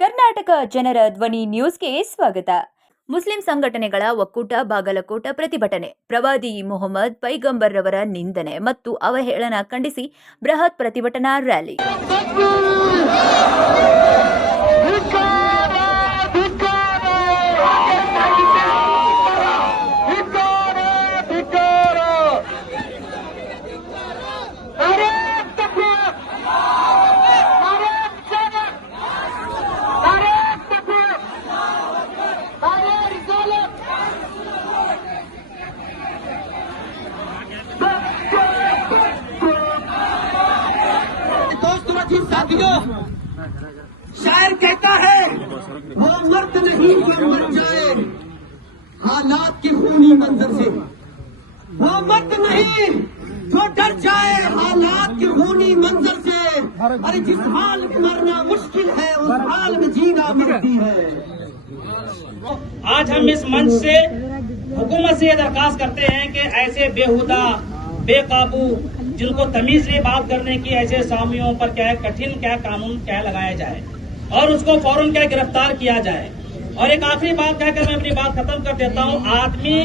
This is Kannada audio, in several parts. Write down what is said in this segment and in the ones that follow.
ಕರ್ನಾಟಕ ಜನರ ಧ್ವನಿ ನ್ಯೂಸ್ಗೆ ಸ್ವಾಗತ. ಮುಸ್ಲಿಂ ಸಂಘಟನೆಗಳ ಒಕ್ಕೂಟ, ಬಾಗಲಕೋಟ ಪ್ರತಿಭಟನೆ. ಪ್ರವಾದಿ ಮೊಹಮ್ಮದ್ ಪೈಗಂಬರ್ ರವರ ನಿಂದನೆ ಮತ್ತು ಅವಹೇಳನ ಖಂಡಿಸಿ ಬೃಹತ್ ಪ್ರತಿಭಟನಾ ರ್ಯಾಲಿ. ساتھی ساتھیوں، شاعر کہتا ہے، وہ مرد نہیں جو مر جائے، حالات کی خونی منظر سے۔ وہ مرد نہیں جو ڈر جائے، حالات کے خونی منظر سے۔ ارے، جس حال میں مرنا مشکل ہے، اس حال میں جینا ملتی ہے۔ آج ہم اس منچ سے حکومت سے یہ درخواست کرتے ہیں کہ ایسے بےہودہ بے قابو جن کو تمیز سے بات کرنے کی ایسے سامیوں پر کیا ہے کٹھن کیا قانون کیا لگایا جائے اور اس کو فوراً کیا گرفتار کیا جائے اور ایک آخری بات کہہ کر میں اپنی بات ختم کر دیتا ہوں، آدمی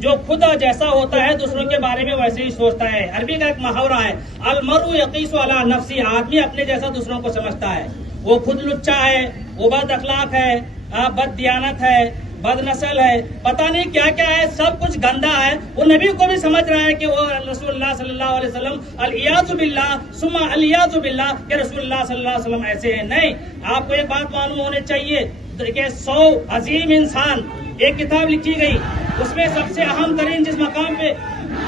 جو خود جیسا ہوتا ہے، دوسروں کے بارے میں ویسے ہی سوچتا ہے۔ عربی کا ایک محاورہ ہے المرو یقیس والا نفسی، آدمی اپنے جیسا دوسروں کو سمجھتا ہے۔ وہ خود لچا ہے، وہ بد اخلاق ہے بد دیانت ہے بد نسل ہے، پتہ نہیں کیا کیا ہے، سب کچھ گندا ہے۔ وہ نبی کو بھی سمجھ رہا ہے کہ وہ رسول اللہ صلی اللہ علیہ وسلم الیاز باللہ سما الیاز باللہ، کہ رسول اللہ صلی اللہ علیہ وسلم ایسے ہیں۔ نہیں، آپ کو ایک بات معلوم ہونی چاہیے کہ سو عظیم انسان، ایک کتاب لکھی گئی، اس میں سب سے اہم ترین جس مقام پہ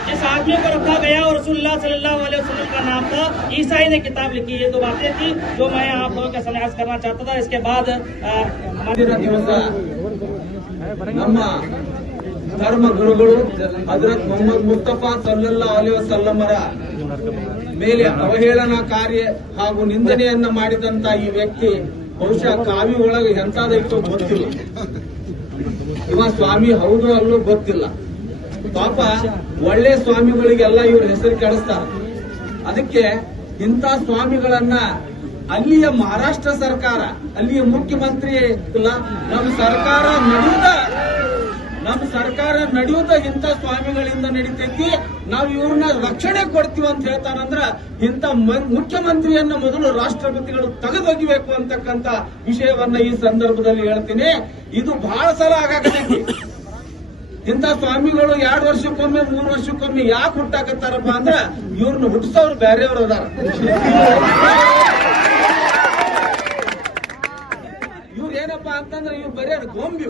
जिस आदमी को रखा गया और रसूलुल्लाह सल्लल्लाहु अलैहि वसल्लम का नाम था ईसाई ने किताब लिखी ये दो बातें थी जो मैं आप लोगों के सामने अर्ज करना चाहता था इसके बाद आ, ಇಂದಿನ ದಿವಸ ನಮ್ಮ ಧರ್ಮ ಗುರುಗಳು ಹಜರತ್ ಮೊಹಮ್ಮದ್ ಮುಸ್ತಫಾ ಸಲ್ಲಲ್ಲಾ ಅಲಿ ವಸಲ್ಲಮರ ಮೇಲೆ ಅವಹೇಳನಕಾರಿ ಹಾಗೂ ನಿಂದನೆಯನ್ನ ಮಾಡಿದಂತ ಈ ವ್ಯಕ್ತಿ ಬಹುಶಃ ಕಾವಿ ಒಳಗೆ ಎಂತಾದೈತೋ ಗೊತ್ತಿಲ್ಲ ಇವ ಸ್ವಾಮಿ ಹೌದು ಅಲ್ಲೂ ಗೊತ್ತಿಲ್ಲ ಪಾಪ ಒಳ್ಳೆ ಸ್ವಾಮಿಗಳಿಗೆಲ್ಲ ಇವ್ರ ಹೆಸರು ಕೆಡಿಸ್ತಾರೆ. ಅದಕ್ಕೆ ಇಂಥ ಸ್ವಾಮಿಗಳನ್ನ ಅಲ್ಲಿಯ ಮಹಾರಾಷ್ಟ್ರ ಸರ್ಕಾರ, ಅಲ್ಲಿಯ ಮುಖ್ಯಮಂತ್ರಿ ಇಲ್ಲ ನಮ್ಮ ಸರ್ಕಾರ ನಡೆಯುತ್ತ? ನಮ್ಮ ಸರ್ಕಾರ ನಡೆಯುತ್ತ ಇಂಥ ಸ್ವಾಮಿಗಳಿಂದ ನಡೀತೈತಿ? ನಾವು ಇವ್ರನ್ನ ರಕ್ಷಣೆ ಕೊಡ್ತೀವಿ ಅಂತ ಹೇಳ್ತಾರಂದ್ರ ಇಂಥ ಮುಖ್ಯಮಂತ್ರಿಯನ್ನ ಮೊದಲು ರಾಷ್ಟ್ರಪತಿಗಳು ತೆಗೆದೊಗಿಬೇಕು ಅಂತಕ್ಕಂತ ವಿಷಯವನ್ನ ಈ ಸಂದರ್ಭದಲ್ಲಿ ಹೇಳ್ತೀನಿ. ಇದು ಬಹಳ ಸಲ ಆಗಾಕತೈತಿ ಇಂಥ ಸ್ವಾಮಿಗಳು ಎರಡು ವರ್ಷಕ್ಕೊಮ್ಮೆ, ಮೂರ್ ವರ್ಷಕ್ಕೊಮ್ಮೆ ಯಾಕೆ ಹುಟ್ಟಾಕತ್ತಾರಪ್ಪ ಅಂದ್ರ ಇವ್ರನ್ನ ಹುಟ್ಟಿಸೋರು ಬೇರೆಯವ್ರು ಅದಾರ. ಇವ್ರ ಏನಪ್ಪಾ ಅಂತಂದ್ರೆ ಇವ್ರು ಬರೀ ಗೊಂಬಿ.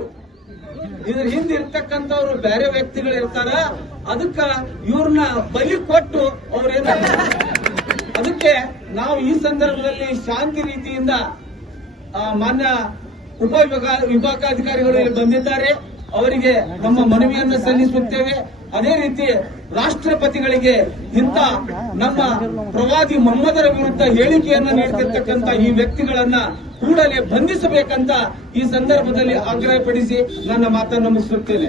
ಇದ್ರ ಹಿಂದೆ ಇರ್ತಕ್ಕಂಥವ್ರು ಬೇರೆ ವ್ಯಕ್ತಿಗಳು ಇರ್ತಾರ. ಅದಕ್ಕ ಇವ್ರನ್ನ ಬಲಿ ಕೊಟ್ಟು ಅವ್ರೇನ ಅದಕ್ಕೆ ನಾವು ಈ ಸಂದರ್ಭದಲ್ಲಿ ಶಾಂತಿ ರೀತಿಯಿಂದ ಮಾನ್ಯ ಉಪ ವಿಭಾಗ- ವಿಭಾಗಾಧಿಕಾರಿಗಳು ಇಲ್ಲಿ ಬಂದಿದ್ದಾರೆ. ಅವರಿಗೆ ನಮ್ಮ ಮನವಿಯನ್ನು ಸಲ್ಲಿಸುತ್ತೇವೆ. ಅದೇ ರೀತಿ ರಾಷ್ಟ್ರಪತಿಗಳಿಗೆ ಇಂಥ ನಮ್ಮ ಪ್ರವಾದಿ ಮೊಹಮ್ಮದರ ವಿರುದ್ಧ ಹೇಳಿಕೆಯನ್ನು ನೀಡುತ್ತಿರ್ತಕ್ಕಂಥ ಈ ವ್ಯಕ್ತಿಗಳನ್ನ ಕೂಡಲೇ ಬಂಧಿಸಬೇಕಂತ ಈ ಸಂದರ್ಭದಲ್ಲಿ ಆಗ್ರಹಪಡಿಸಿ ನನ್ನ ಮಾತನ್ನು ಮುಗಿಸುತ್ತೇನೆ.